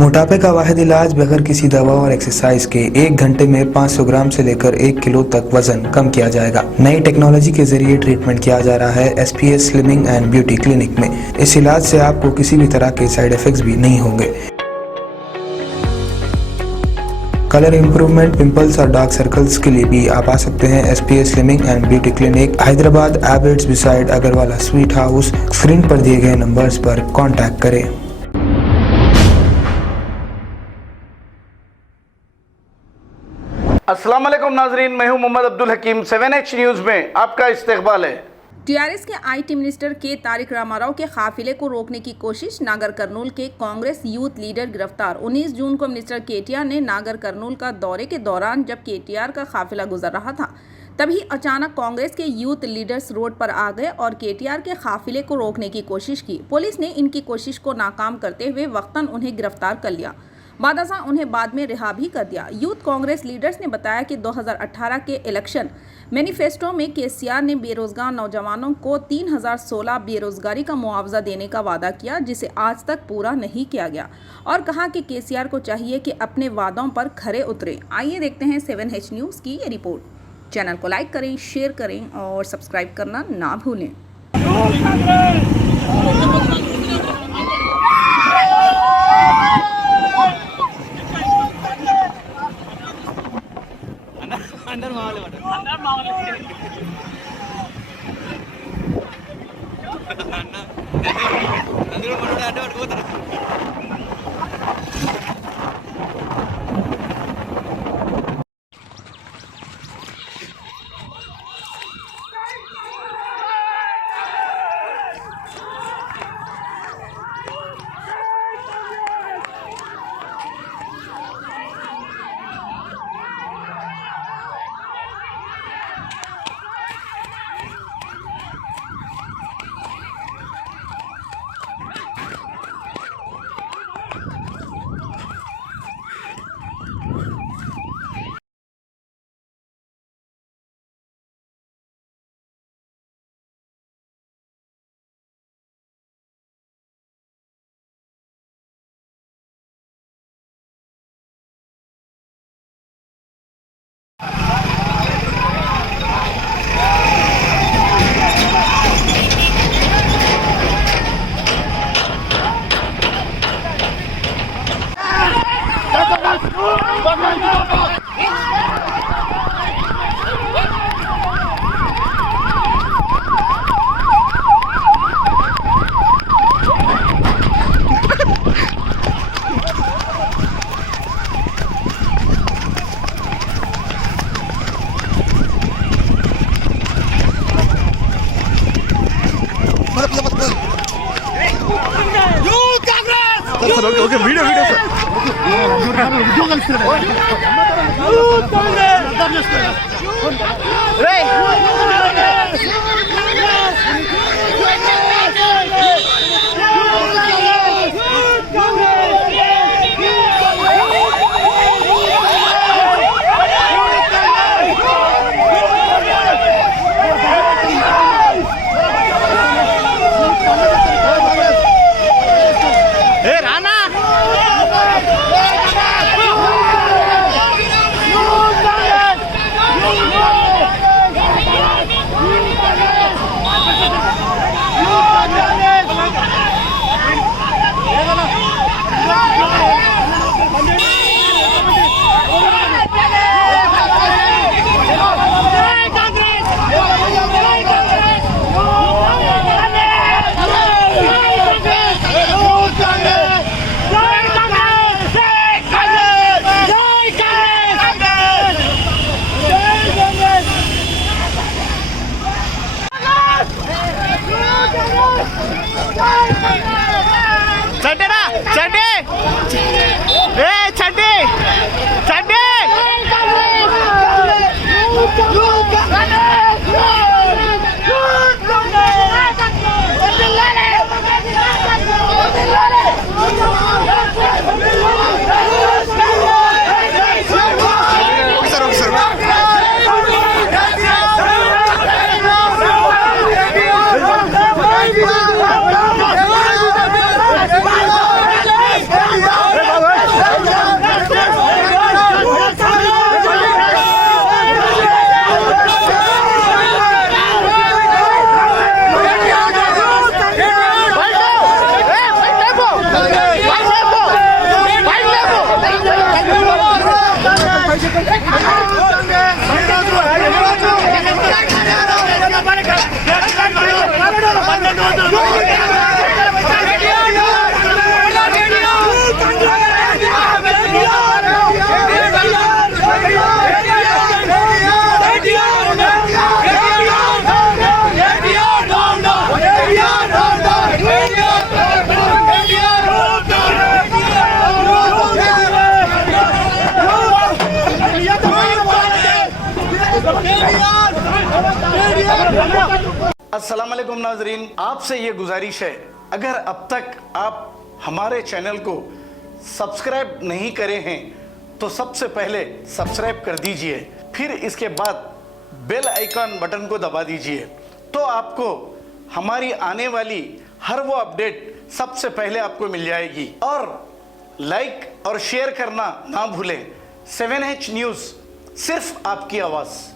मोटापे का वाहिद इलाज बगैर किसी दवा और एक्सरसाइज के 1 घंटे में 500 ग्राम से लेकर 1 किलो तक वजन कम किया जाएगा। नई टेक्नोलॉजी के जरिए ट्रीटमेंट किया जा रहा है SPS slimming and beauty clinic में। इस इलाज से आपको किसी भी तरह के साइड इफेक्ट्स भी नहीं होंगे। कलर इंप्रूवमेंट, पिंपल्स और डार्क सर्कल्स के लिए भी आप आ सकते हैं SPS slimming and beauty clinic, Hyderabad, एबर्ट्स beside Agarwala sweet house. Screen पर दिए गए नंबर्स पर कॉन्टैक्ट करें। अस्सलाम वालेकुम नाजरीन, मैं हूं मोहम्मद अब्दुल हकीम। 7H न्यूज़ में आपका इस्तकबाल है। टीआरएस के आईटी मिनिस्टर के तारिक रामाराव के काफिले को रोकने की कोशिश। नागर कर्नूल के कांग्रेस यूथ लीडर गिरफ्तार। 19 जून को मिनिस्टर केटीआर ने नागर कर्नूल का दौरे के दौरान जब केटीआर का काफिला गुजर रहा था, तभी अचानक कांग्रेस के यूथ लीडर्स रोड पर आ गए और केटीआर के काफिले को रोकने की कोशिश की। पुलिस ने इनकी कोशिश को नाकाम करते हुए वक्तन उन्हें गिरफ्तार कर लिया। बादशाह उन्हें बाद में रिहा भी कर दिया। यूथ कांग्रेस लीडर्स ने बताया कि 2018 के इलेक्शन मैनिफेस्टो में केसीआर ने बेरोजगार नौजवानों को 3016 बेरोजगारी का मुआवजा देने का वादा किया, जिसे आज तक पूरा नहीं किया गया, और कहा कि केसीआर को चाहिए कि अपने वादों पर खरे उतरे। आइए देखते हैं 7H न्यूज़ की ये रिपोर्ट। चैनल को लाइक करें, शेयर करें और सब्सक्राइब करना ना भूलें। अंदर मावले अंदर मावले ओके वीडियो अस्सलाम वालेकुम नाजरीन, आपसे ये गुजारिश है, अगर अब तक आप हमारे चैनल को सब्सक्राइब नहीं करे हैं तो सबसे पहले सब्सक्राइब कर दीजिए, फिर इसके बाद बेल आइकन बटन को दबा दीजिए, तो आपको हमारी आने वाली हर वो अपडेट सबसे पहले आपको मिल जाएगी। और लाइक और शेयर करना ना भूलें। 7H न्यूज़, सिर्फ आपकी आवाज़।